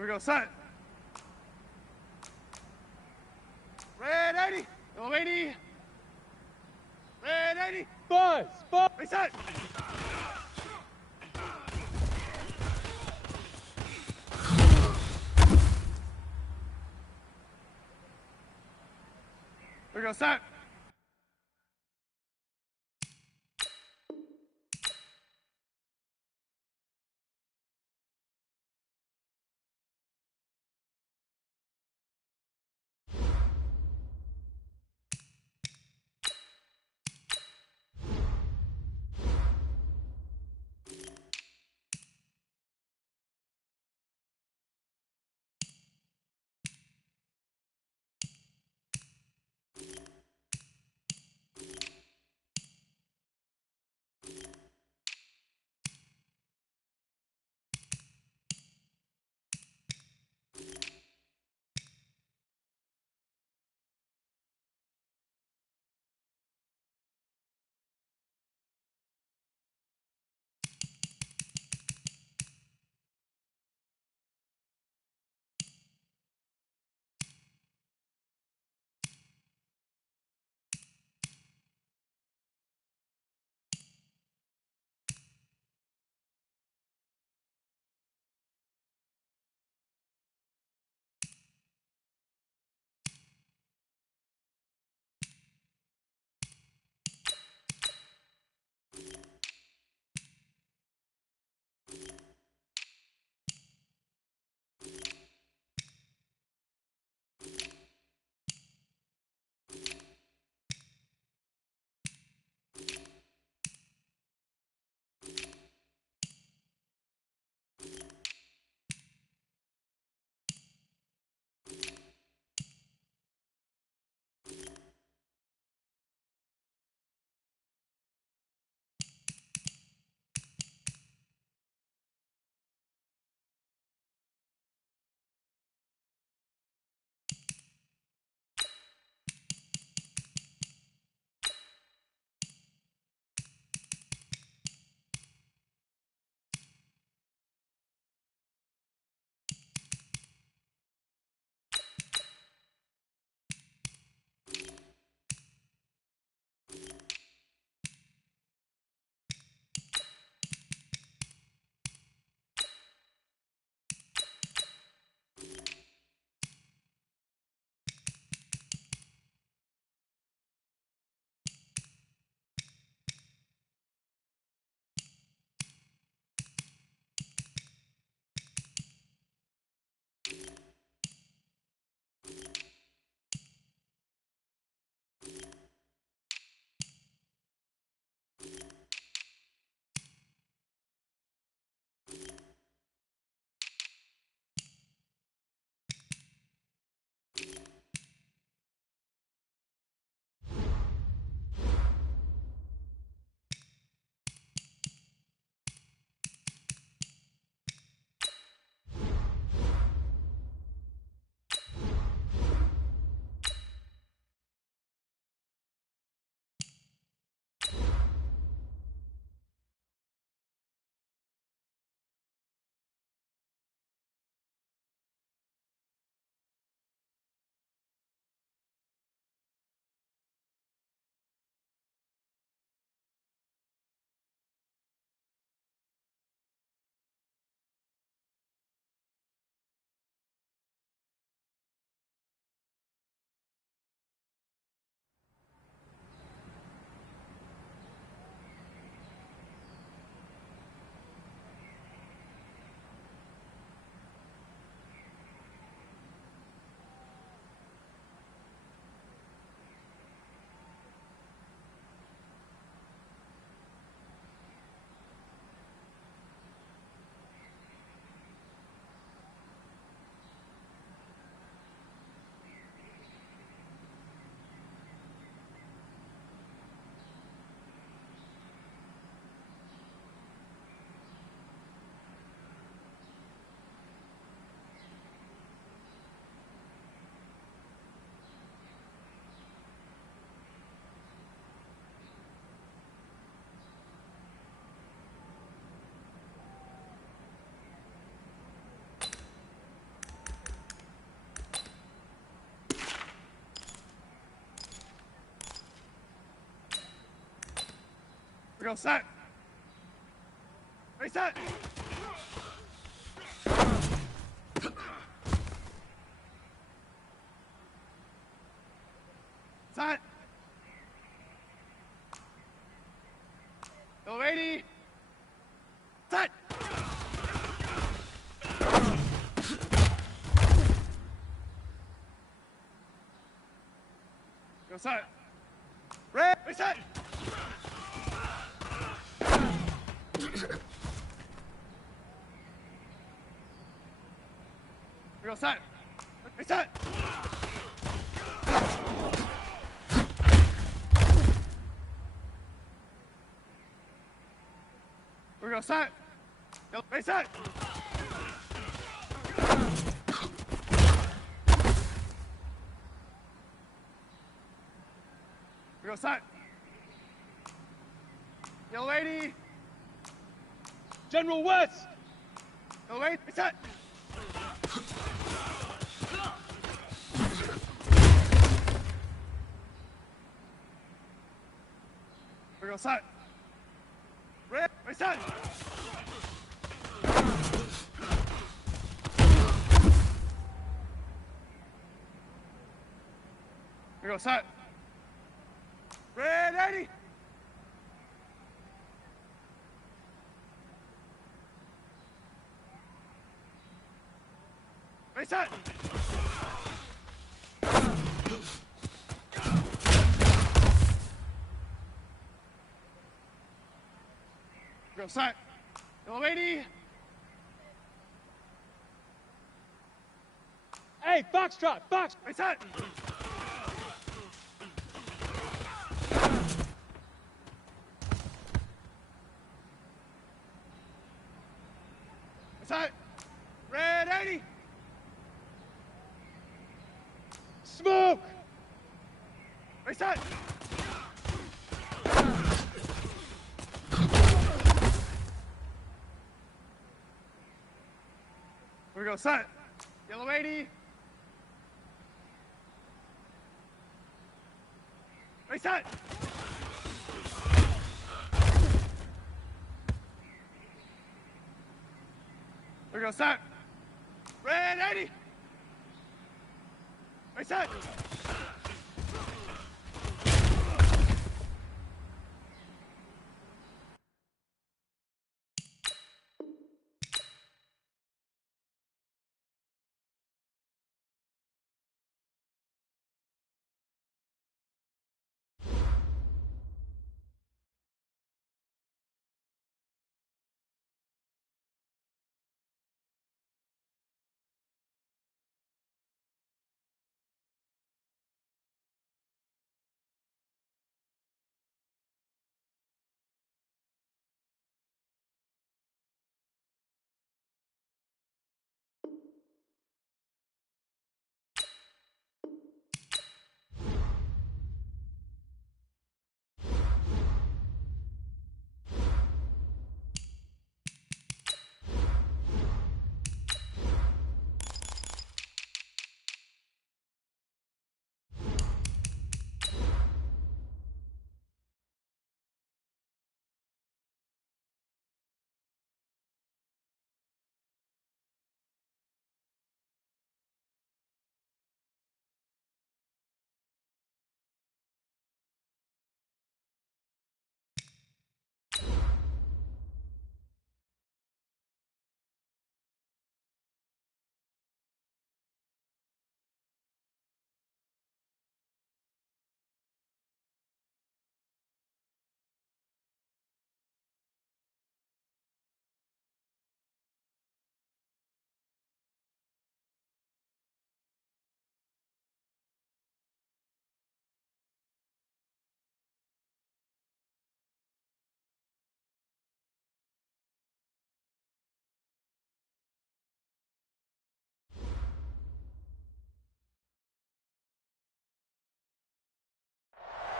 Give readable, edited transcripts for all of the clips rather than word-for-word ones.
Here we go, set. Red 80, yellow 80. Red 80. Buzz, buzz. Reset. Here we go, set. go set. Ready, set. Set. Go 80. Set. Go set. Ready, set. Go set. Ready, set. We go set. Ready, set. We go set. Yellow 80. General West. Yellow 80, set. We go set. Ready, set. We go set. Red 80. Ready, set. Go set. Yellow 80. Hey, Foxtrot, Fox. Ready, set. Set. Red 80. Smoke. Ready, set. We go set. Yellow 80. Ready, set. We go set. Red 80. Ready, set.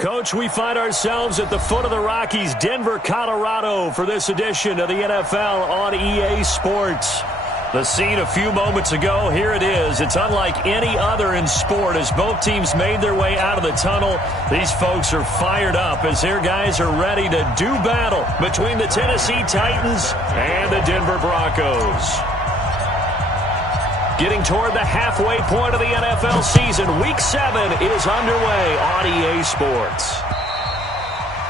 Coach, we find ourselves at the foot of the Rockies, Denver, Colorado, for this edition of the NFL on EA Sports. The scene a few moments ago, here it is. It's unlike any other in sport as both teams made their way out of the tunnel. These folks are fired up as their guys are ready to do battle between the Tennessee Titans and the Denver Broncos. Getting toward the halfway point of the NFL season, Week 7 is underway on EA Sports.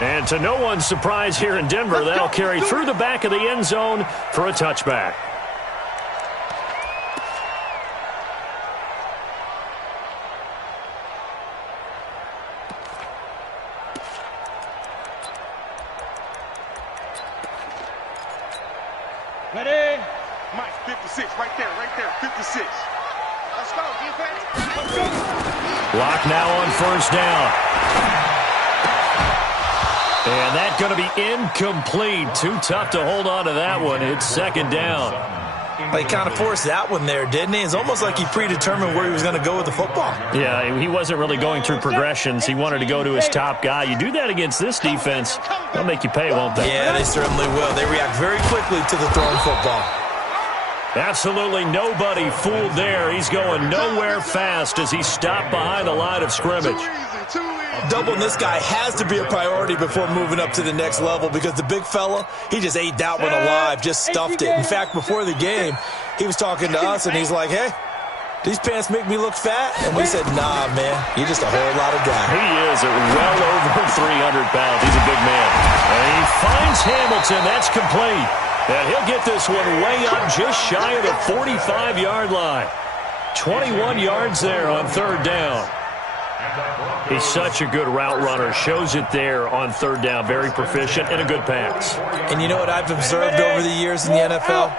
And to no one's surprise here in Denver, that'll carry through the back of the end zone for a touchback. Ready? Mike, 56, right there, 56. Let's go, defense. Let's go. Block now on first down. And that's going to be incomplete. Too tough to hold on to that one. It's second down. He kind of forced that one there, didn't he? It's almost like he predetermined where he was going to go with the football. Yeah, he wasn't really going through progressions. He wanted to go to his top guy. You do that against this defense, they'll make you pay, won't they? Yeah, they certainly will. They react very quickly to the thrown football. Absolutely nobody fooled there. He's going nowhere fast as he stopped behind the line of scrimmage. Doubling this guy has to be a priority before moving up to the next level because the big fella, he just ate that one alive, just stuffed it. In fact, before the game, he was talking to us, and he's like, hey, these pants make me look fat? And we said, nah, man, you're just a whole lot of guy. He is at well over 300 pounds. He's a big man. And he finds Hamilton. That's complete. And he'll get this one way up just shy of the 45-yard line. 21 yards there on third down. He's such a good route runner. Shows it there on third down. Very proficient and a good pass. And you know what I've observed over the years in the NFL?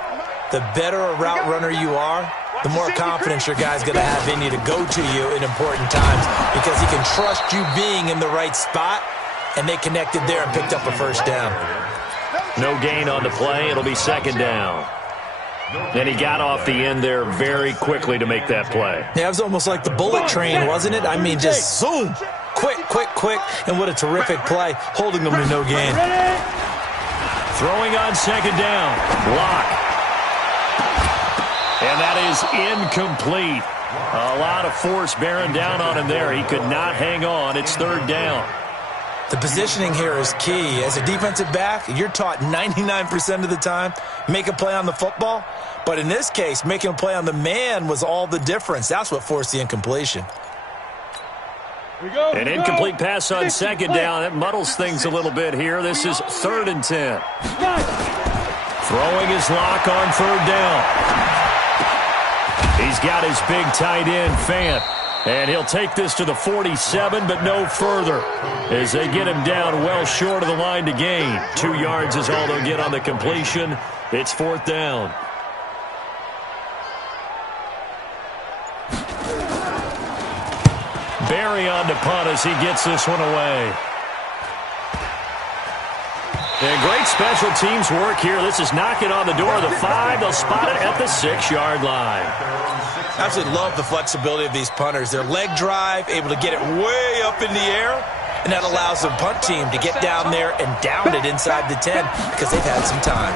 The better a route runner you are, the more confidence your guy's going to have in you to go to you in important times because he can trust you being in the right spot, and they connected there and picked up a first down. No gain on the play. It'll be second down. And he got off the end there very quickly to make that play. Yeah, it was almost like the bullet train, wasn't it? I mean, just zoom. Quick, quick, quick. And what a terrific play, holding them to no gain. Throwing on second down. Block. And that is incomplete. A lot of force bearing down on him there. He could not hang on. It's third down. The positioning here is key. As a defensive back, you're taught 99% of the time, make a play on the football. But in this case, making a play on the man was all the difference. That's what forced the incompletion. An incomplete pass on second down. That muddles things a little bit here. This is 3rd and 10. Throwing his lock on third down. He's got his big tight end, Fant. And he'll take this to the 47, but no further as they get him down well short of the line to gain. 2 yards is all they'll get on the completion. It's 4th down. Barry on to punt as he gets this one away. And great special teams work here. This is knocking on the door of the 5. They'll spot it at the 6-yard line. I absolutely love the flexibility of these punters. Their leg drive, able to get it way up in the air, and that allows the punt team to get down there and down it inside the 10 because they've had some time.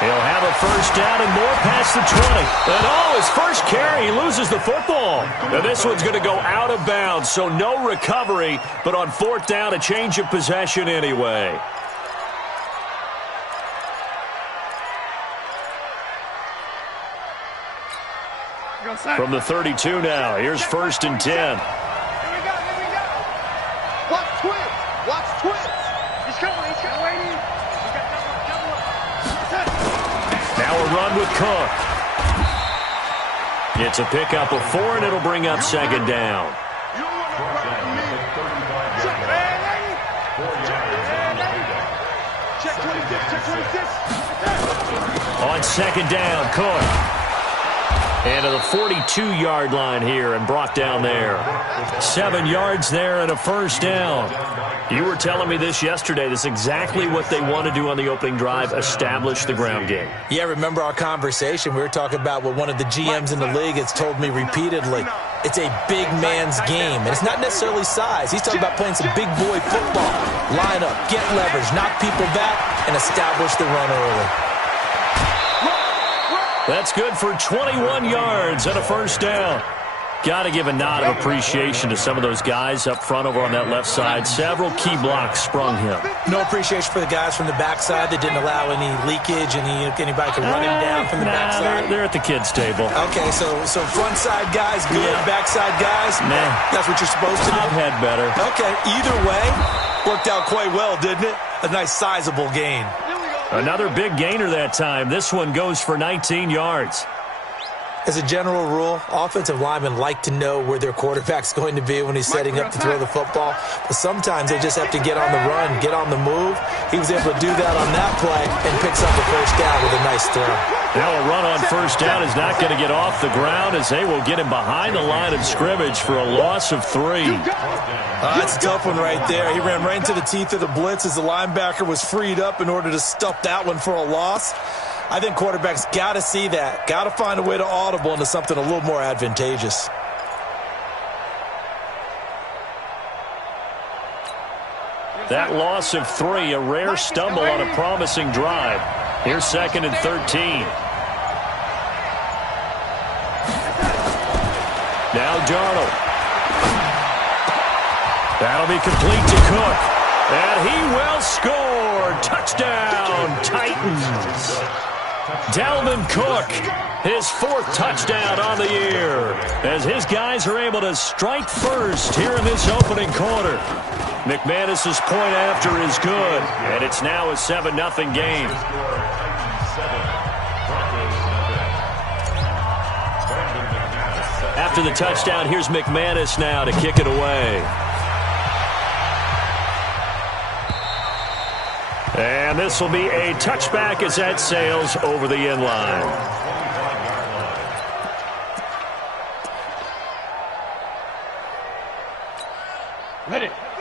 He'll have a first down and more past the 20. And his first carry, he loses the football. Now this one's going to go out of bounds, so no recovery, but on 4th down, a change of possession anyway. From the 32 now, here's 1st and 10. Here we go. Watch twins. He's coming. Waiting. Now a run with Cook. It's a pickup of 4, and it'll bring up second down. You don't want to problem me. Check 26. On second down, Cook. And to the 42-yard line here and brought down there. 7 yards there and a first down. You were telling me this yesterday. This is exactly what they want to do on the opening drive, establish the ground game. Yeah, remember our conversation? We were talking about what one of the GMs in the league has told me repeatedly. It's a big man's game, and it's not necessarily size. He's talking about playing some big boy football. Line up, get leverage, knock people back, and establish the run early. That's good for 21 yards and a first down. Got to give a nod of appreciation to some of those guys up front over on that left side. Several key blocks sprung him. No appreciation for the guys from the backside that didn't allow any leakage, anybody could run him down from the backside. They're at the kids' table. Okay, so front side guys good, backside guys, that's what you're supposed to do? I've had better. Okay, either way, worked out quite well, didn't it? A nice sizable gain. Another big gainer that time. This one goes for 19 yards. As a general rule, offensive linemen like to know where their quarterback's going to be when he's setting up to throw the football. But sometimes they just have to get on the run, get on the move. He was able to do that on that play and picks up the first down with a nice throw. Now a run on first down is not going to get off the ground as they will get him behind the line of scrimmage for a loss of 3. That's a tough one right there. He ran right into the teeth of the blitz as the linebacker was freed up in order to stuff that one for a loss. I think quarterbacks got to see that, got to find a way to audible into something a little more advantageous. That loss of 3, a rare stumble on a promising drive. Here's 2nd and 13. Now Darnold. That'll be complete to Cook. And he will score. Touchdown, Titans. Dalvin Cook, his 4th touchdown on the year, as his guys are able to strike first here in this opening quarter. McManus's point after is good, and it's now a 7-0 game. After the touchdown, here's McManus now to kick it away. And this will be a touchback as that sails over the end line.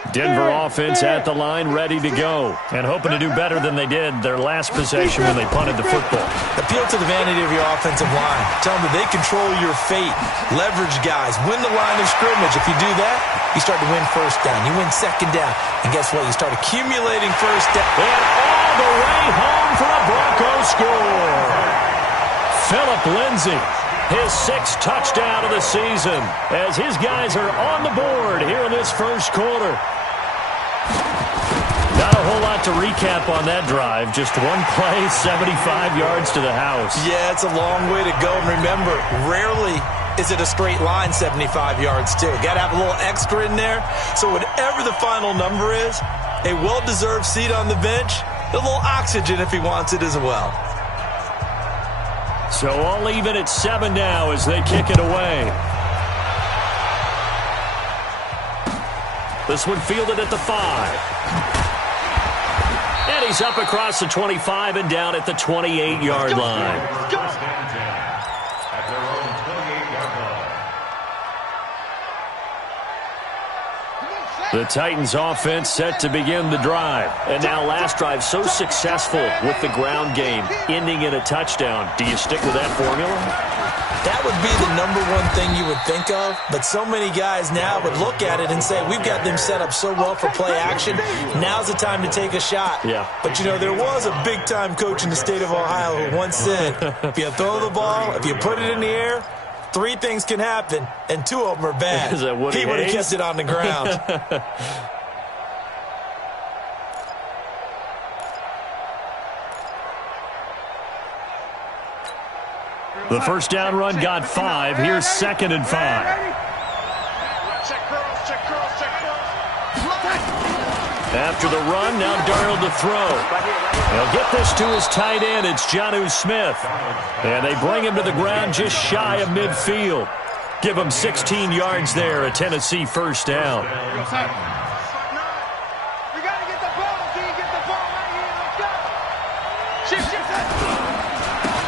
Denver offense at the line, ready to go, and hoping to do better than they did their last possession when they punted the football. Appeal to the vanity of your offensive line. Tell them that they control your fate. Leverage guys. Win the line of scrimmage. If you do that, you start to win first down. You win second down. And guess what? You start accumulating first down. And all the way home for a Broncos score. Phillip Lindsay, his 6th touchdown of the season, as his guys are on the board here in this first quarter. Not a whole lot to recap on that drive. Just one play, 75 yards to the house. Yeah, it's a long way to go. And remember, rarely is it a straight line 75 yards, too. Got to have a little extra in there. So whatever the final number is, a well-deserved seat on the bench, a little oxygen if he wants it as well. So all even at 7 now as they kick it away. This one fielded at the 5. And he's up across the 25 and down at the 28-yard line. The Titans offense set to begin the drive. And now last drive so successful with the ground game, ending in a touchdown. Do you stick with that formula? That would be the number one thing you would think of, but so many guys now would look at it and say, we've got them set up so well for play action, now's the time to take a shot. Yeah. But, you know, there was a big-time coach in the state of Ohio who once said, if you throw the ball, if you put it in the air, 3 things can happen, and 2 of them are bad. Is that Woody He would have Hayes? kept it on the ground. The first down run got 5. Here's 2nd and 5. Check curls, check curls, check curls. After the run, now Darnold to throw. He'll get this to his tight end. It's Jonnu Smith. And they bring him to the ground just shy of midfield. Give him 16 yards there, a Tennessee first down. You gotta get the ball, G. Get the ball right here. Let's go. Shift.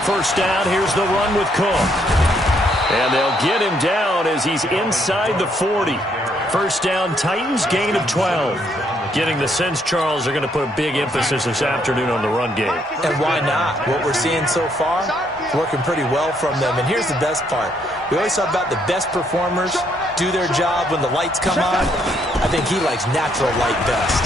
First down, here's the run with Cook. And they'll get him down as he's inside the 40. First down, Titans, gain of 12. Getting the sense, Charles, are going to put a big emphasis this afternoon on the run game. And why not? What we're seeing so far is working pretty well from them. And here's the best part. We always talk about the best performers do their job when the lights come on. I think he likes natural light best.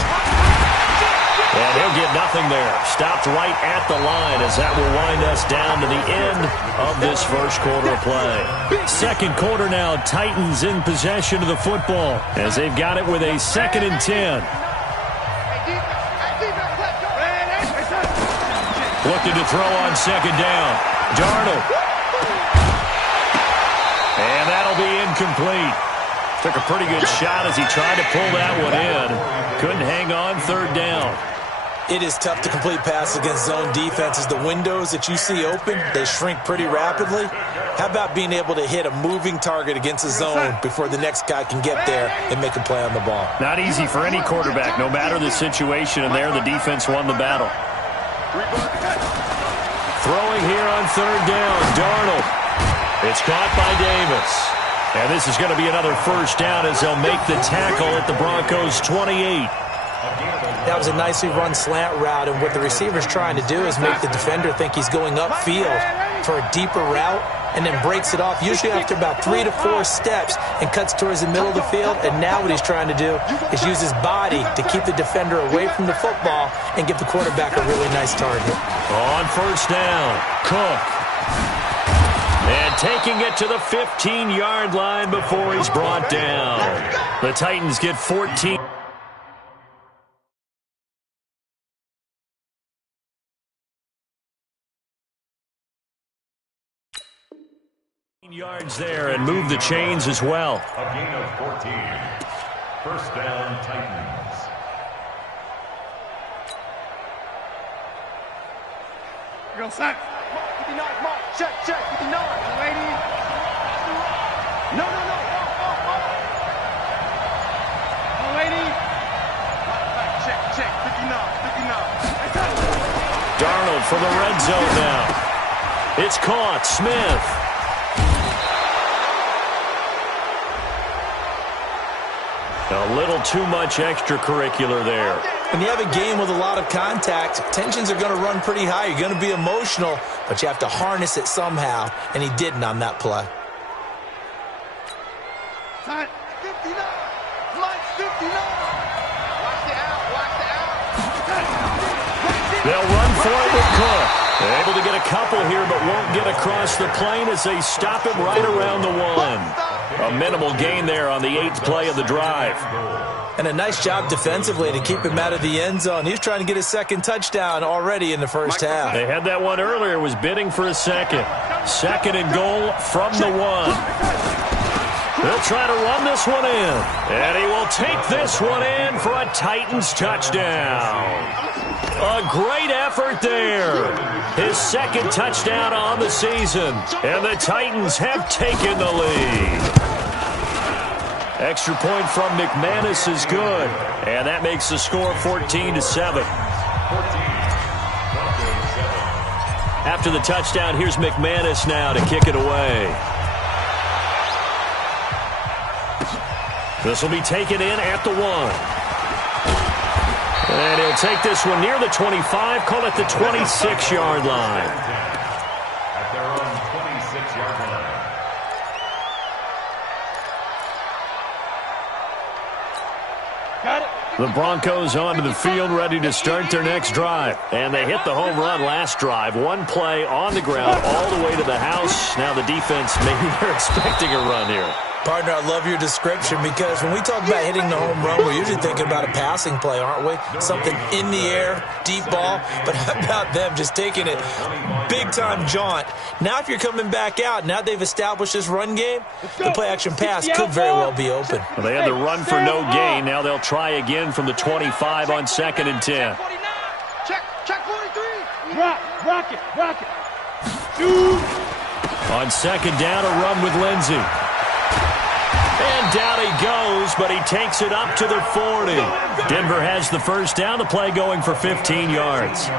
And he'll get nothing there. Stopped right at the line as that will wind us down to the end of this first quarter of play. Second quarter now, Titans in possession of the football as they've got it with a 2nd and 10. Looking to throw on 2nd down. Darnold. And that'll be incomplete. Took a pretty good shot as he tried to pull that one in. Couldn't hang on 3rd down. It is tough to complete passes against zone defenses. The windows that you see open, they shrink pretty rapidly. How about being able to hit a moving target against a zone before the next guy can get there and make a play on the ball? Not easy for any quarterback, no matter the situation, and there the defense won the battle. Throwing here on 3rd down, Darnold. It's caught by Davis. And this is going to be another first down as they'll make the tackle at the Broncos' 28. That was a nicely run slant route, and what the receiver's trying to do is make the defender think he's going upfield for a deeper route and then breaks it off, usually after about 3 to 4 steps, and cuts towards the middle of the field. And now what he's trying to do is use his body to keep the defender away from the football and give the quarterback a really nice target. On first down, Cook. And taking it to the 15-yard line before he's brought down. The Titans get 14. Yards there and move the chains as well. A gain of 14. First down, Titans. Go sack. 59, mark. Check, 59. Lady. No. Lady. Check, 59. Darnold for the red zone now. It's caught. Smith. A little too much extracurricular there. When you have a game with a lot of contact, tensions are going to run pretty high. You're going to be emotional, but you have to harness it somehow, and he didn't on that play. Time. 59. Flight 59. Watch the out. They'll run for it with Cook. They're able to get a couple here, but won't get across the plane as they stop him right around the 1. A minimal gain there on the 8th play of the drive. And a nice job defensively to keep him out of the end zone. He's trying to get his 2nd touchdown already in the first half. They had that one earlier, was bidding for a 2nd. 2nd and goal from the 1. They'll try to run this one in. And he will take this one in for a Titans touchdown. A great effort there. His 2nd touchdown on the season. And the Titans have taken the lead. Extra point from McManus is good. And that makes the score 14-7. After the touchdown, here's McManus now to kick it away. This will be taken in at the 1. And he'll take this one near the 25, call it the 26-yard line. At their own 26-yard line. Got it. The Broncos onto the field, ready to start their next drive. And they hit the home run last drive. One play on the ground all the way to the house. Now the defense, maybe they're expecting a run here. Partner, I love your description because when we talk about hitting the home run, we're usually thinking about a passing play, aren't we? Something in the air, deep ball. But how about them just taking it big-time jaunt? Now if you're coming back out, now they've established this run game, the play-action pass could very well be open. Well, they had the run for no gain. Now they'll try again from the 25 on 2nd and 10. Check 43. Rock it. On 2nd down, a run with Lindsey. And down he goes, but he takes it up to the 40. Denver has the first down. The play going for 15 yards.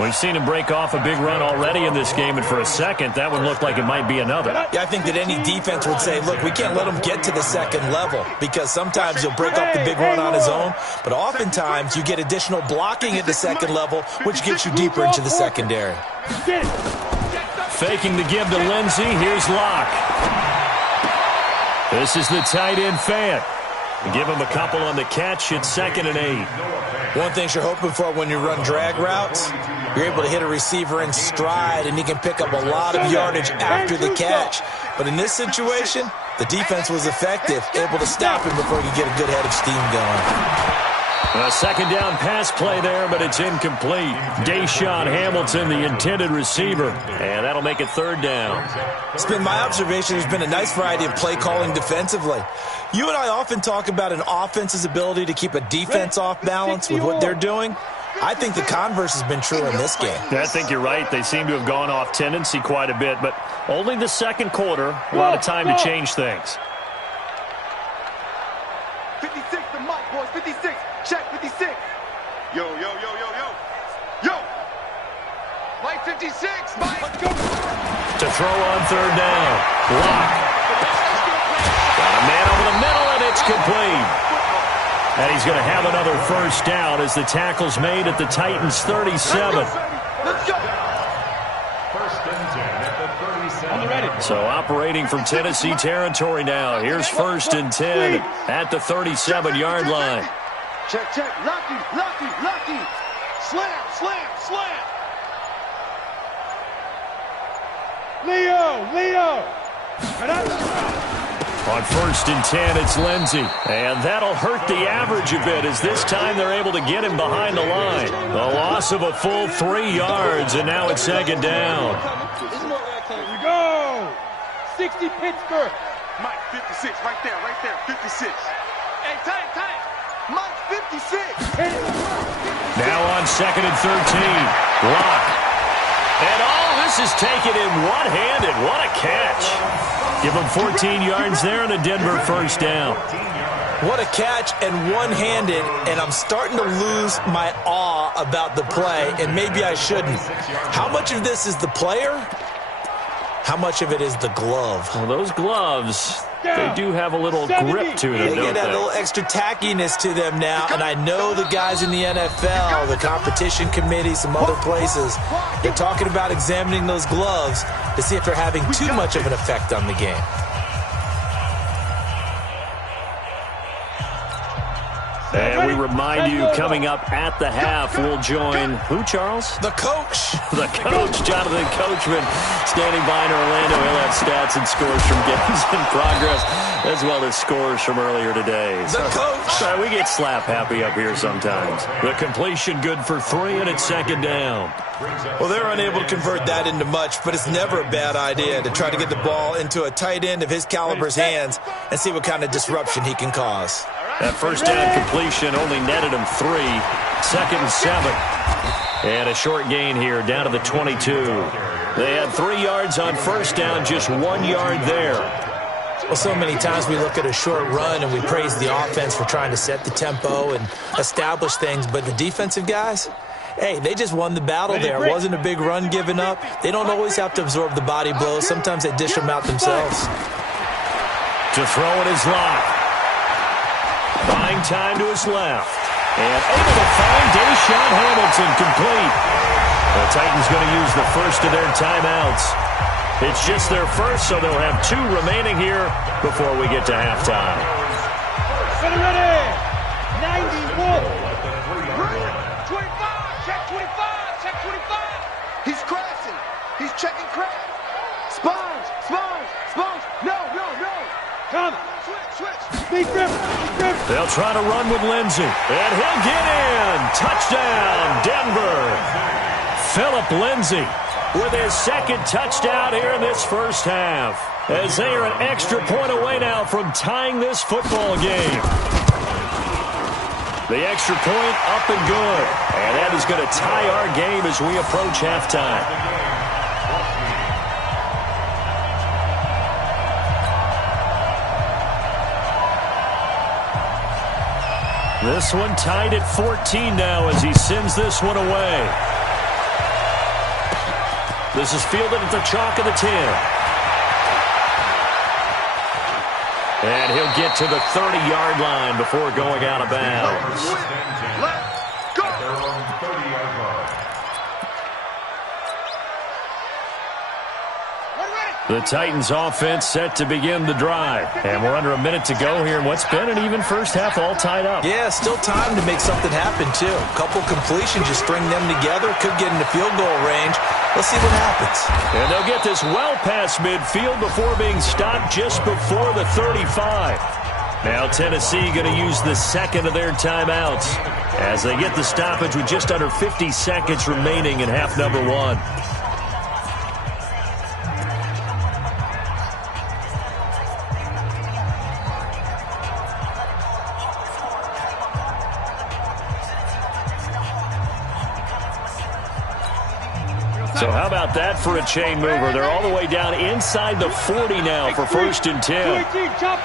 We've seen him break off a big run already in this game, and for a second, that one looked like it might be another. Yeah, I think that any defense would say, look, we can't let him get to the 2nd level because sometimes he'll break off the big run on his own, but oftentimes you get additional blocking at the 2nd level, which gets you deeper into the secondary. Faking the give to Lindsey. Here's Locke. This is the tight end Fant. Give him a couple on the catch. It's 2nd and 8. One thing you're hoping for when you run drag routes, you're able to hit a receiver in stride, and he can pick up a lot of yardage after the catch. But in this situation, the defense was effective, able to stop him before he could get a good head of steam going. A 2nd down pass play there, but it's incomplete. Deshaun Hamilton, the intended receiver, and that'll make it 3rd down. It's been my observation there's been a nice variety of play calling defensively. You and I often talk about an offense's ability to keep a defense off balance with what they're doing. I think the converse has been true in this game. I think you're right. They seem to have gone off tendency quite a bit, but only the 2nd quarter, a lot of time to change things. 56, the mic, boys, 56. Check 56. Yo, yo, yo, yo, yo. Yo. Mike 56. Mike. Let's go. To throw on 3rd down. Block. Got a man over the middle, and it's complete. And he's going to have another 1st down as the tackle's made at the Titans' 37. Let's go. 1st and 10 at the 37. On the ready. So operating from Tennessee territory now. Here's 1st and 10 at the 37-yard line. Check, check. Lucky, lucky, lucky. Slam, slam, slam. Leo. On 1st and 10, it's Lindsey. And that'll hurt the average a bit as this time they're able to get him behind the line. A loss of a full 3 yards, and now it's 2nd down. Here we go. 60 Pittsburgh. Mike 56, right there, 56. Hey, time. Mike 56. Now on 2nd and 13. Lock. And all this is taken in one-handed. What a catch. Give him 14 yards there and a Denver 1st down. What a catch and one-handed, and I'm starting to lose my awe about the play, and maybe I shouldn't. How much of this is the player? How much of it is the glove? Well, those gloves, they do have a little grip to them, They don't get that they? little extra tackiness to them now, and I know the guys in the NFL, the competition committee, some other places, they're talking about examining those gloves to see if they're having too much of an effect on the game. And we remind you, coming up at the half, we'll join who, Charles? The coach. The coach, Jonathan Coachman, standing by in Orlando. He'll have stats and scores from games in progress, as well as scores from earlier today. The coach. We get slap happy up here sometimes. The completion good for 3, and it's 2nd down. Well, they're unable to convert that into much, but it's never a bad idea to try to get the ball into a tight end of his caliber's hands and see what kind of disruption he can cause. That 1st down completion only netted him 3. 2nd and 7. And a short gain here down to the 22. They had 3 yards on 1st down, just 1 yard there. Well, so many times we look at a short run and we praise the offense for trying to set the tempo and establish things, but the defensive guys, hey, they just won the battle there. It wasn't a big run given up. They don't always have to absorb the body blows. Sometimes they dish them out themselves. To throw it is Locke. Buying time to his left. And able to find Deshaun Hamilton complete. The Titans going to use the first of their timeouts. It's just their first, so they'll have 2 remaining here before we get to halftime. Ready. 91. 25, check 25, check 25. He's crashing. He's checking crash. Sponge. No. Come. Switch. Big rip. They'll try to run with Lindsey. And he'll get in. Touchdown, Denver. Philip Lindsey with his 2nd touchdown here in this first half, as they are an extra point away now from tying this football game. The extra point up and good. And that is going to tie our game as we approach halftime. This one tied at 14 now as he sends this one away. This is fielded at the chalk of the 10. And he'll get to the 30-yard line before going out of bounds. Let's go. They're on the 30-yard line. The Titans offense set to begin the drive. And we're under a minute to go here in what's been an even first half, all tied up. Yeah, still time to make something happen, too. A couple completions, just string them together. Could get into field goal range. Let's see what happens. And they'll get this well past midfield before being stopped just before the 35. Now Tennessee going to use the second of their timeouts as they get the stoppage with just under 50 seconds remaining in half number one. So how about that for a chain mover? They're all the way down inside the 40 now for 1st and 10. Chop.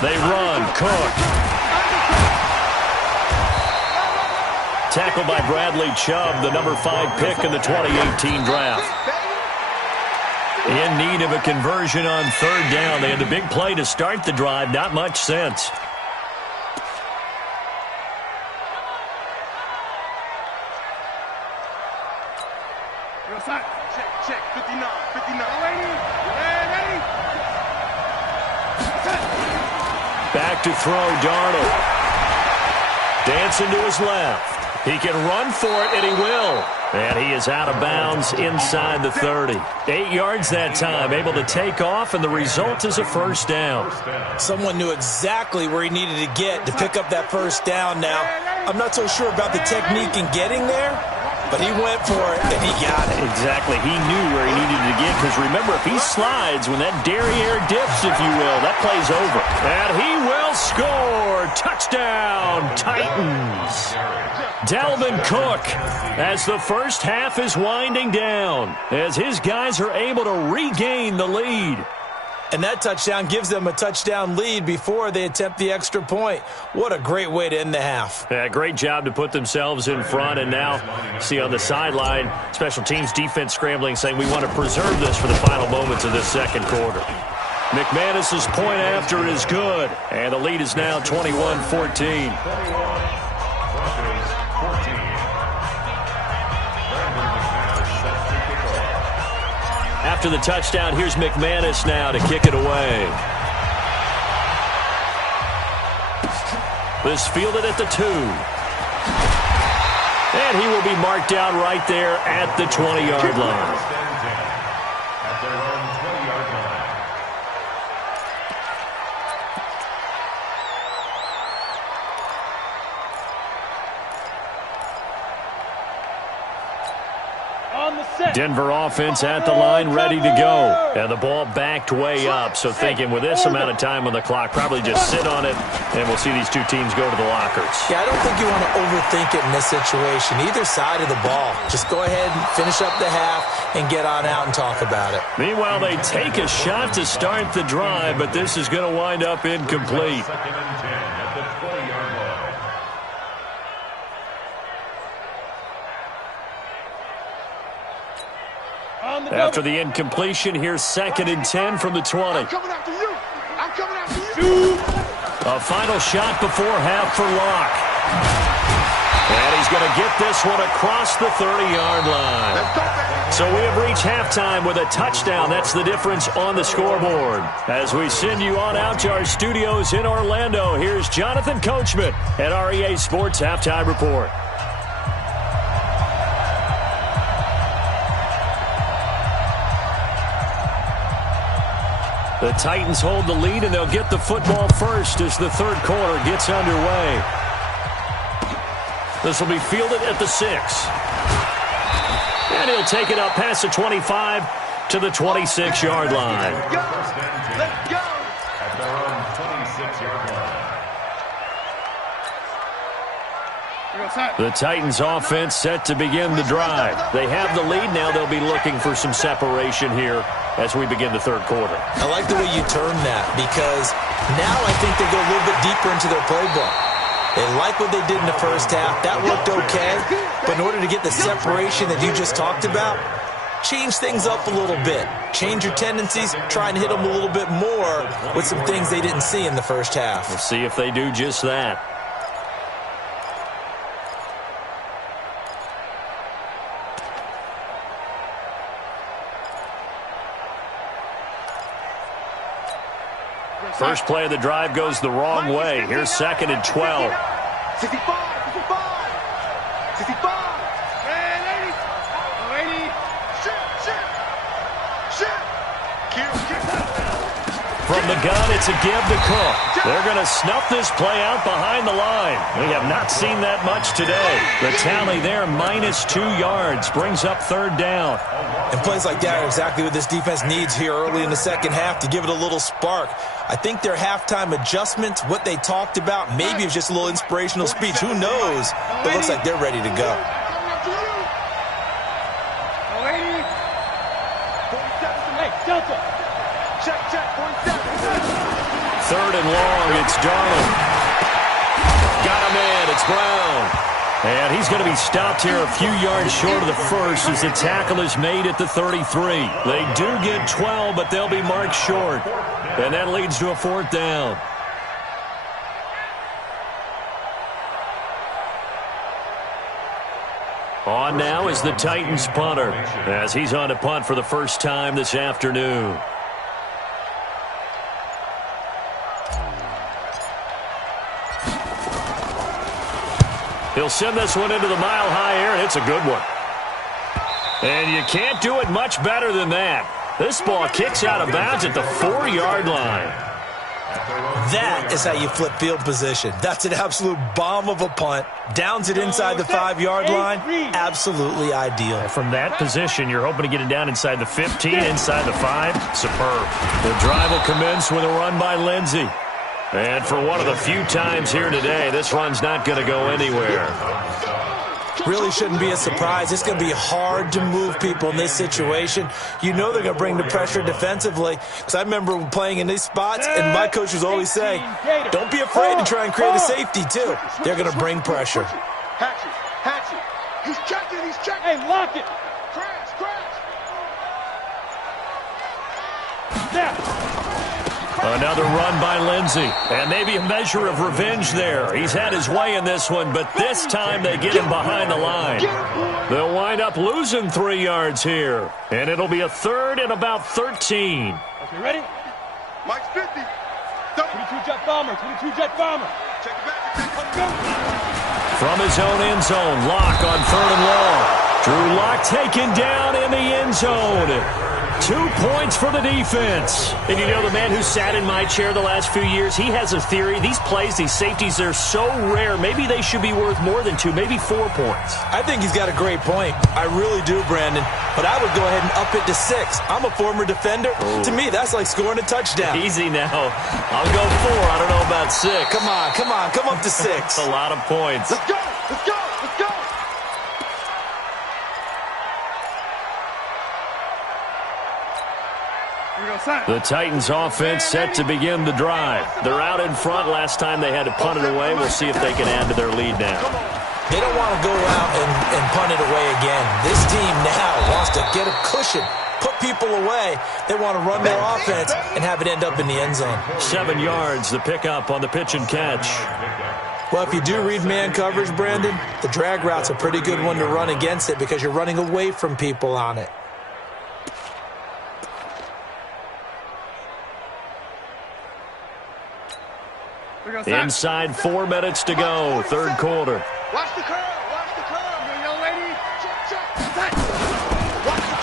They run. Cook. Tackled by Bradley Chubb, the number 5 pick in the 2018 draft. In need of a conversion on 3rd down. They had the big play to start the drive. Not much sense. Check, 59. Back to throw, Darnold. Dancing to his left. He can run for it, and he will. And he is out of bounds inside the 30. 8 yards that time, able to take off, and the result is a 1st down. Someone knew exactly where he needed to get to pick up that 1st down now. I'm not so sure about the technique in getting there, but he went for it, and he got it. Exactly. He knew where he needed to get, because remember, if he slides, when that derriere dips, if you will, that play's over. And he will score. Touchdown, Titans. Dalvin Cook, as the first half is winding down, as his guys are able to regain the lead. And that touchdown gives them a touchdown lead before they attempt the extra point. What a great way to end the half. Yeah, great job to put themselves in front. And now, see on the sideline, special teams defense scrambling, saying we want to preserve this for the final moments of this second quarter. McManus's point after is good. And the lead is now 21-14. After the touchdown, here's McManus now to kick it away. This fielded at the 2. And he will be marked down right there at the 20-yard line. At their own 20-yard line. Denver offense at the line, ready to go. And the ball backed way up. So thinking with this amount of time on the clock, probably just sit on it, and we'll see these two teams go to the lockers. Yeah, I don't think you want to overthink it in this situation. Either side of the ball. Just go ahead and finish up the half and get on out and talk about it. Meanwhile, they take a shot to start the drive, but this is going to wind up incomplete. 2nd and 10 at the 20-yard line. After the incompletion, here's 2nd and 10 from the 20. I'm coming after you. I'm coming after you. A final shot before half for Locke. And he's going to get this one across the 30-yard line. So we have reached halftime with a touchdown. That's the difference on the scoreboard. As we send you on out to our studios in Orlando, here's Jonathan Coachman at REA Sports Halftime Report. The Titans hold the lead, and they'll get the football first as the third quarter gets underway. This will be fielded at the 6. And he'll take it up past the 25 to the 26-yard line. Let's go. At their own 26-yard line. The Titans offense set to begin the drive. They have the lead. Now they'll be looking for some separation here as we begin the third quarter. I like the way you term that, because now I think they go a little bit deeper into their playbook. They like what they did in the first half. That looked okay. But in order to get the separation that you just talked about, change things up a little bit. Change your tendencies. Try and hit them a little bit more with some things they didn't see in the first half. We'll see if they do just that. First play of the drive goes the wrong way. Here's 2nd and 12. 65, 65, 65. Hey, ladies. Lady. Shit. From the gun, it's a give to Cook. They're going to snuff this play out behind the line. We have not seen that much today. The tally there, -2 yards, brings up 3rd down. And plays like that are exactly what this defense needs here early in the second half to give it a little spark. I think their halftime adjustments, what they talked about, maybe it's just a little inspirational speech. Who knows? But it looks like they're ready to go. Hey, Delta. Check, 47. 3rd and long, it's Darnold. Got a man, it's Brown. And he's going to be stopped here a few yards short of the first as the tackle is made at the 33. They do get 12, but they'll be marked short. And that leads to a 4th down. On now is the Titans punter, as he's on to punt for the first time this afternoon. He'll send this one into the mile-high air, and it's a good one. And you can't do it much better than that. This ball kicks out of bounds at the 4-yard line. That is how you flip field position. That's an absolute bomb of a punt. Downs it inside the 5-yard line. Absolutely ideal. From that position, you're hoping to get it down inside the 15, inside the 5. Superb. The drive will commence with a run by Lindsey. And for one of the few times here today, this run's not going to go anywhere. Really shouldn't be a surprise. It's going to be hard to move people in this situation. You know they're going to bring the pressure defensively. Because I remember playing in these spots, and my coaches always say, don't be afraid to try and create a safety, too. They're going to bring pressure. Hatchet. He's checking. Hey, lock it. Crash. Snap. Another run by Lindsey. And maybe a measure of revenge there. He's had his way in this one, but this time they get him behind the line. They'll wind up losing 3 yards here. And it'll be a 3rd and about 13. Okay, ready? Mike's 50. 22 jet bomber. Check it back. Let's go. From his own end zone, Locke on 3rd and long. Drew Locke taken down in the end zone. 2 points for the defense. And you know, the man who sat in my chair the last few years, he has a theory. These plays, these safeties, they're so rare. Maybe they should be worth more than 2, maybe 4 points. I think he's got a great point. I really do, Brandon. But I would go ahead and up it to 6. I'm a former defender. Ooh. To me, that's like scoring a touchdown. Easy now. I'll go 4. I don't know about 6. Come on. Come up to 6. That's a lot of points. Let's go. The Titans offense set to begin the drive. They're out in front. Last time they had to punt it away. We'll see if they can add to their lead now. They don't want to go out and punt it away again. This team now wants to get a cushion, put people away. They want to run their offense and have it end up in the end zone. 7 yards, the pickup on the pitch and catch. Well, if you do read man coverage, Brandon, the drag route's a pretty good one to run against it because you're running away from people on it. Inside 4 minutes to go, 3rd quarter. Watch the curl. Young lady. Check.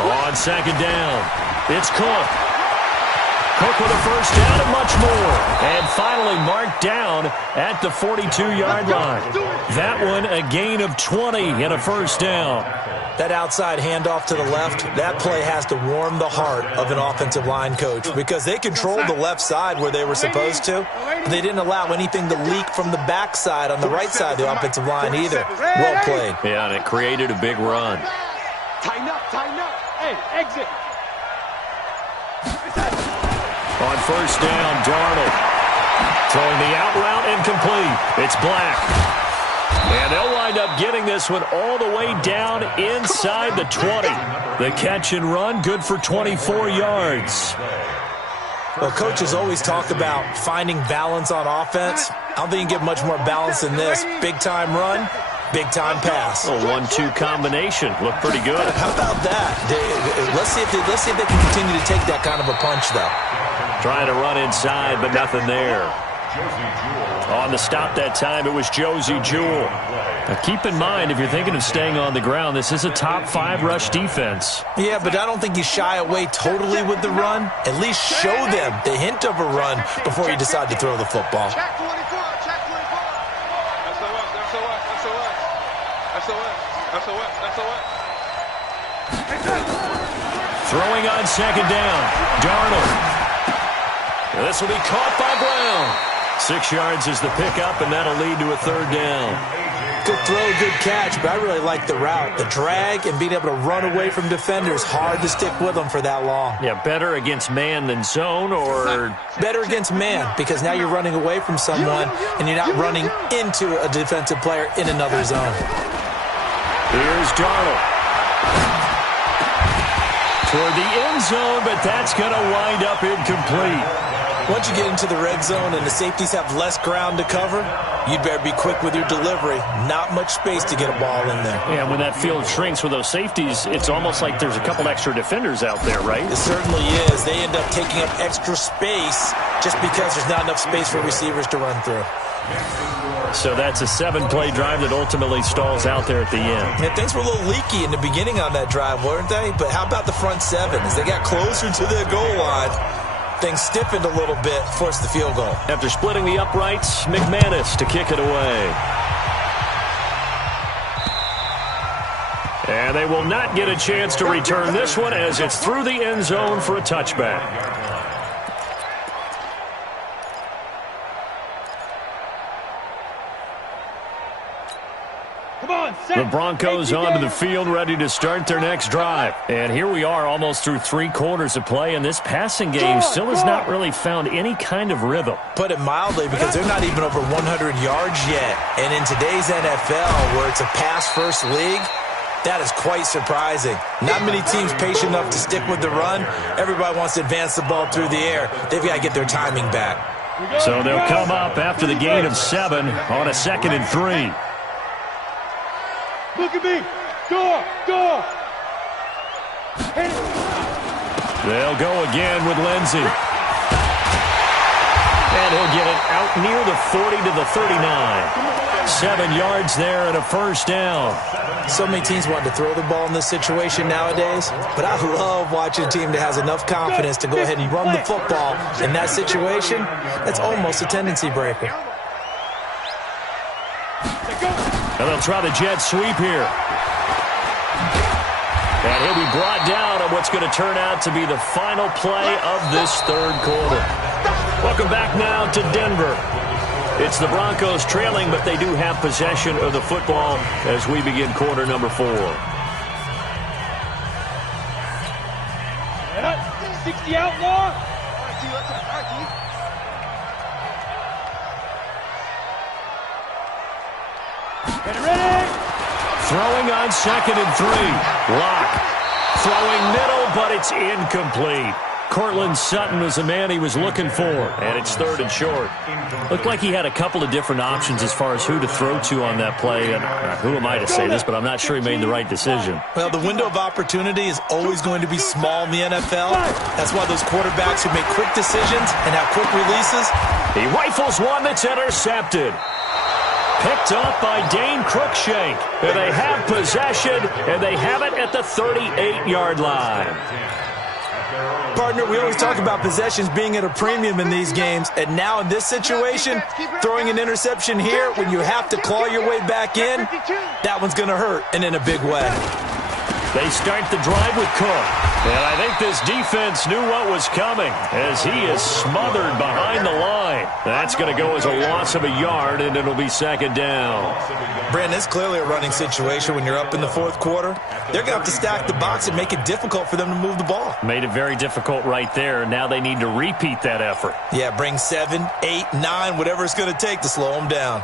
On 2nd down, it's Cook. Cook with a first down and much more. And finally marked down at the 42-yard line. That one a gain of 20 and a first down. That outside handoff to the left, that play has to warm the heart of an offensive line coach because they controlled the left side where they were supposed to. They didn't allow anything to leak from the backside on the right side of the offensive line either. Well played. Yeah, and it created a big run. Tighten up. Hey, exit. On first down, Darnold. Throwing the out route incomplete. It's Black. And they'll wind up getting this one all the way down inside the 20. The catch and run, good for 24 yards. Well, coaches always talk about finding balance on offense. I don't think you can get much more balance than this. Big-time run, big-time pass. A 1-2 combination. Looked pretty good. How about that? Let's see if they can continue to take that kind of a punch, though. Trying to run inside, but nothing there. On the stop that time, it was Josie Jewell. Now keep in mind, if you're thinking of staying on the ground, this is a top 5 rush defense. Yeah, but I don't think you shy away totally with the run. At least show them the hint of a run before you decide to throw the football. Check 24, check 24. Throwing on second down. Darnold. This will be caught by Brown. 6 yards is the pickup, and that'll lead to a third down. Good throw, good catch, but I really like the route. The drag and being able to run away from defenders, hard to stick with them for that long. Yeah, better against man than zone, or? Better against man, because now you're running away from someone, and you're not running into a defensive player in another zone. Here's Darnold. Toward the end zone, but that's going to wind up incomplete. Once you get into the red zone and the safeties have less ground to cover, you'd better be quick with your delivery. Not much space to get a ball in there. Yeah, when that field shrinks with those safeties, it's almost like there's a couple extra defenders out there, right? It certainly is. They end up taking up extra space just because there's not enough space for receivers to run through. So that's a 7-play drive that ultimately stalls out there at the end. Yeah, things were a little leaky in the beginning on that drive, weren't they? But how about the front 7? As they got closer to the goal line, things stiffened a little bit, forced the field goal. After splitting the uprights, McManus to kick it away. And they will not get a chance to return this one as it's through the end zone for a touchback. The Broncos onto the field, ready to start their next drive. And here we are, almost through 3 quarters of play, and this passing game still has not really found any kind of rhythm. Put it mildly, because they're not even over 100 yards yet. And in today's NFL, where it's a pass-first league, that is quite surprising. Not many teams patient enough to stick with the run. Everybody wants to advance the ball through the air. They've got to get their timing back. So they'll come up after the gain of 7 on a 2nd and 3. Look at me. Go. They'll go again with Lindsey. And he'll get it out near the 40 to the 39. 7 yards there and a first down. So many teams want to throw the ball in this situation nowadays, but I love watching a team that has enough confidence to go ahead and run the football in that situation. That's almost a tendency breaker. And they'll try the jet sweep here. And he'll be brought down on what's going to turn out to be the final play of this 3rd quarter. Welcome back now to Denver. It's the Broncos trailing, but they do have possession of the football as we begin quarter number 4. 60 outlaw. Get ready. Throwing on 2nd and 3. Lock. Throwing middle, but it's incomplete. Cortland Sutton was the man he was looking for, and it's 3rd and short. Looked like he had a couple of different options as far as who to throw to on that play, and who am I to say this, but I'm not sure he made the right decision. Well, the window of opportunity is always going to be small in the NFL. That's why those quarterbacks who make quick decisions and have quick releases. He rifles one that's intercepted. Picked up by Dane Cruikshank. And they have possession, and they have it at the 38-yard line. Partner, we always talk about possessions being at a premium in these games, and now in this situation, throwing an interception here when you have to claw your way back in, that one's going to hurt, and in a big way. They start the drive with Cook. And I think this defense knew what was coming as he is smothered behind the line. That's going to go as a loss of a yard, and it'll be 2nd down. Brandon, it's clearly a running situation when you're up in the 4th quarter. They're going to have to stack the box and make it difficult for them to move the ball. Made it very difficult right there. Now they need to repeat that effort. Yeah, bring 7, 8, 9, whatever it's going to take to slow them down.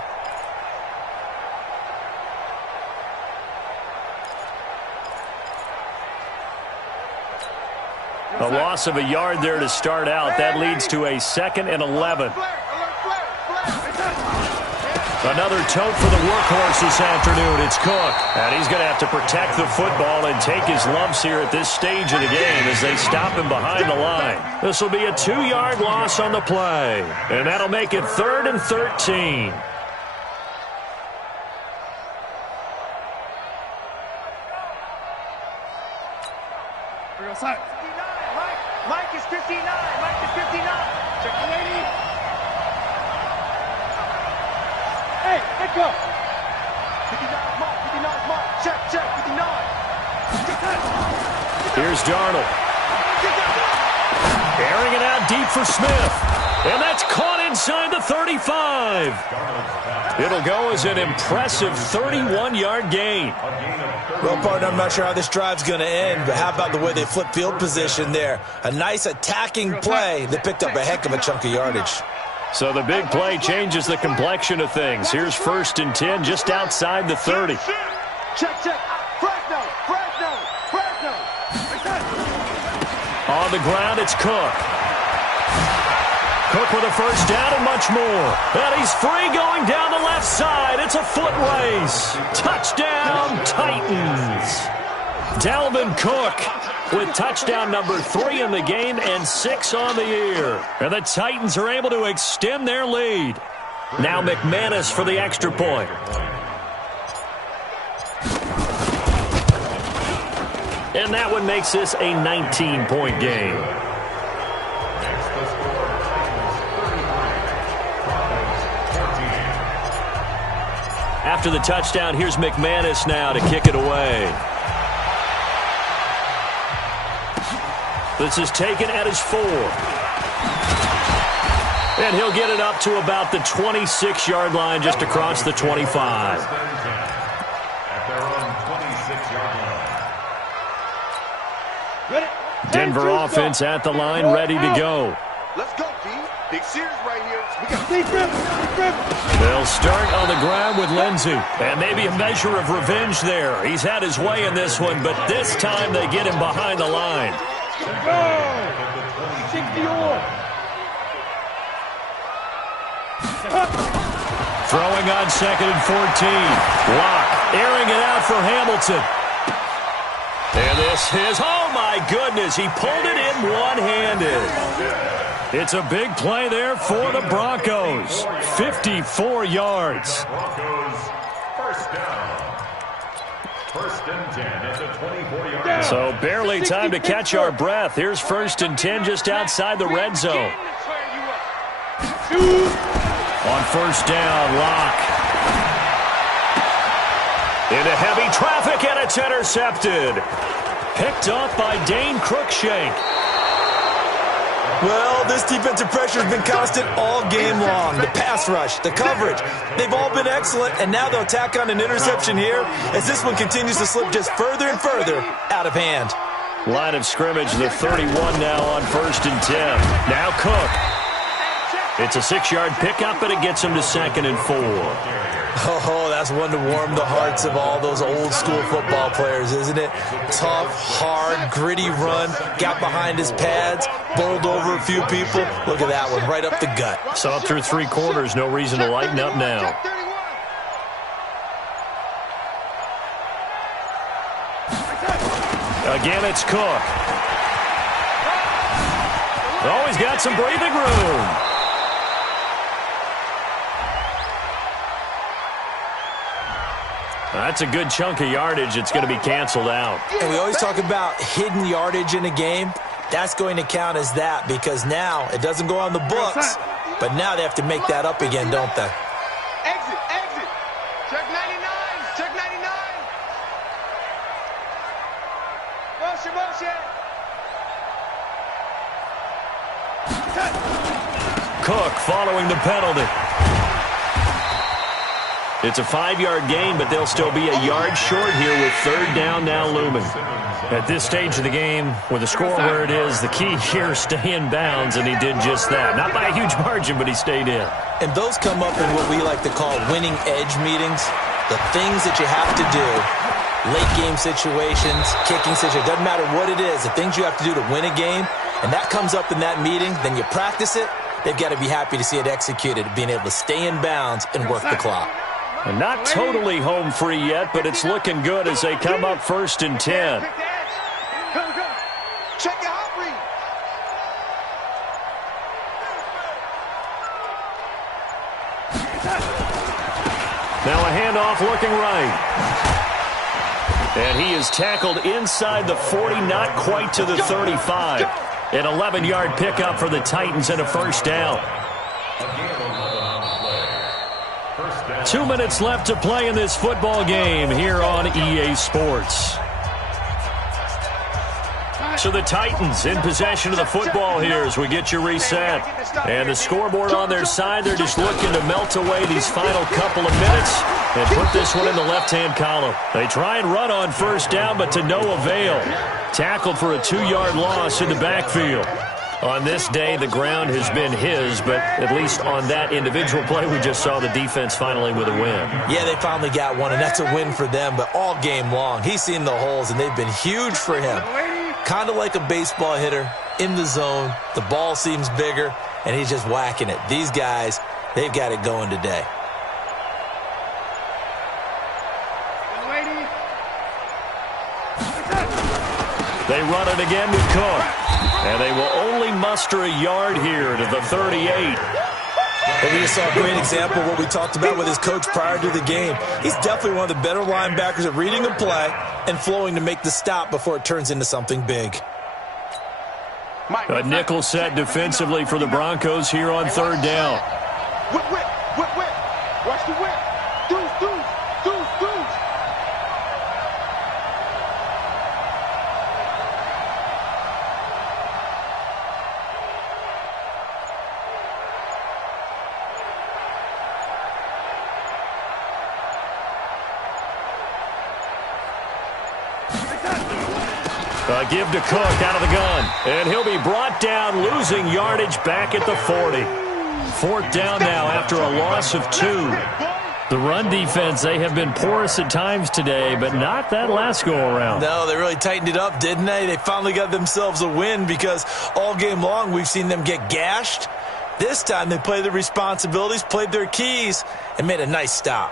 A loss of a yard there to start out. That leads to a 2nd and 11. Another tote for the workhorse this afternoon. It's Cook. And he's going to have to protect the football and take his lumps here at this stage of the game as they stop him behind the line. This will be a 2-yard loss on the play. And that'll make it 3rd and 13. Mike is 59. Mike is 59. Check the lady. Hey, let go. 59 is Mike. 59 is Mike. Check. 59. Here's Darnold. Airing it out deep for Smith. And that's caught inside the 35. It'll go as an impressive 31-yard gain. Well, partner, I'm not sure how this drive's going to end, but how about the way they flip field position there? A nice attacking play that picked up a heck of a chunk of yardage. So the big play changes the complexion of things. Here's 1st and 10 just outside the 30. Check. Fresno. On the ground, it's Cook. Cook with a first down and much more. And he's free going down the left side. It's a foot race. Touchdown, Titans. Dalvin Cook with touchdown number 3 in the game and 6 on the year. And the Titans are able to extend their lead. Now McManus for the extra point. And that one makes this a 19-point game. After the touchdown, here's McManus now to kick it away. This is taken at his 4. And he'll get it up to about the 26-yard line just across the 25. Denver offense at the line, ready to go. Let's go, D. Big series right here. We got They'll start on the ground with Lindsey. And maybe a measure of revenge there. He's had his way in this one, but this time they get him behind the line. Go! 60-yard. Throwing on 2nd and 14. Locke airing it out for Hamilton. And this is, oh my goodness, he pulled it in one-handed. It's a big play there for the Broncos. 54 yards. Broncos, first down. 1st and 10 at the 24-yard line. So barely time to catch our breath. Here's 1st and 10 just outside the red zone. On 1st down, Locke. Into heavy traffic, and it's intercepted. Picked off by Dane Cruikshank. Well, this defensive pressure has been constant all game long. The pass rush, the coverage, they've all been excellent, and now they'll tack on an interception here as this one continues to slip just further and further out of hand. Line of scrimmage, the 31 now on 1st and 10. Now Cook. It's a 6-yard pickup, and it gets him to 2nd and 4. Oh, that's one to warm the hearts of all those old-school football players, isn't it? Tough, hard, gritty run, got behind his pads, bowled over a few people. Look at that one, right up the gut. Saw through 3 quarters, no reason to lighten up now. Again, it's Cook. Oh, he's got some breathing room. That's a good chunk of yardage. It's going to be canceled out. And we always talk about hidden yardage in a game. That's going to count as that because now it doesn't go on the books, but now they have to make that up again, don't they? exit. Check 99. Check 99. Motion. Cook following the penalty. It's a 5-yard gain, but they'll still be a yard short here with 3rd down now looming. At this stage of the game, with the score where it is, the key here, stay in bounds, and he did just that. Not by a huge margin, but he stayed in. And those come up in what we like to call winning edge meetings. The things that you have to do, late game situations, kicking situations, doesn't matter what it is, the things you have to do to win a game, and that comes up in that meeting, then you practice it, they've got to be happy to see it executed, being able to stay in bounds and work the clock. And not totally home free yet, but it's looking good as they come up 1st and 10. Go. Check your hot read. Now a handoff looking right. And he is tackled inside the 40, not quite to the 35. An 11-yard pickup for the Titans and a first down. 2 minutes left to play in this football game here on EA Sports. So the Titans in possession of the football here as we get you reset. And the scoreboard on their side, they're just looking to melt away these final couple of minutes and put this one in the left-hand column. They try and run on first down, but to no avail. Tackled for a 2-yard loss in the backfield. On this day, the ground has been his, but at least on that individual play, we just saw the defense finally with a win. Yeah, they finally got one, and that's a win for them, but all game long, he's seen the holes, and they've been huge for him. Kind of like a baseball hitter in the zone. The ball seems bigger, and he's just whacking it. These guys, they've got it going today. They run it again with Cook. And they will only muster a yard here to the 38. But we just saw a great example of what we talked about with his coach prior to the game. He's definitely one of the better linebackers at reading a play and flowing to make the stop before it turns into something big. A nickel set defensively for the Broncos here on 3rd down. Whip. Watch the whip. Deuce. Give to Cook out of the gun. And he'll be brought down, losing yardage back at the 40. 4th down now after a loss of 2. The run defense, they have been porous at times today, but not that last go-around. No, they really tightened it up, didn't they? They finally got themselves a win because all game long we've seen them get gashed. This time they played their responsibilities, played their keys, and made a nice stop.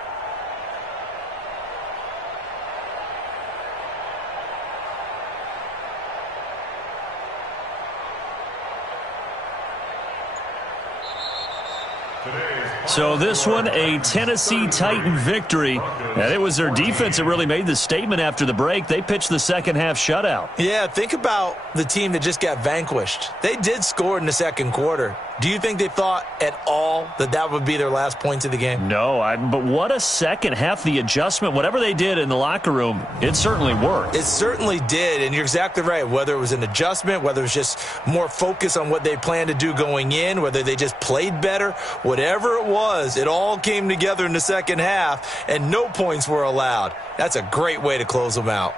So this one, a Tennessee Titan victory. And it was their defense that really made the statement after the break. They pitched the second-half shutout. Yeah, think about the team that just got vanquished. They did score in the second quarter. Do you think they thought at all that that would be their last points of the game? No, but what a second half. The adjustment, whatever they did in the locker room, it certainly worked. It certainly did, and you're exactly right. Whether it was an adjustment, whether it was just more focus on what they planned to do going in, whether they just played better, whatever it was, it all came together in the second half, and no points were allowed. That's a great way to close them out.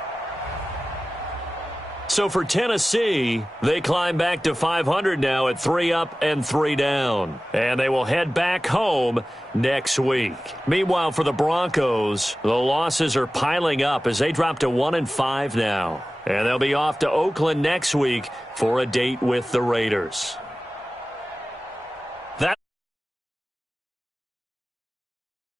So for Tennessee, they climb back to 500 now at 3 up and 3 down. And they will head back home next week. Meanwhile, for the Broncos, the losses are piling up as they drop to 1-5 now. And they'll be off to Oakland next week for a date with the Raiders.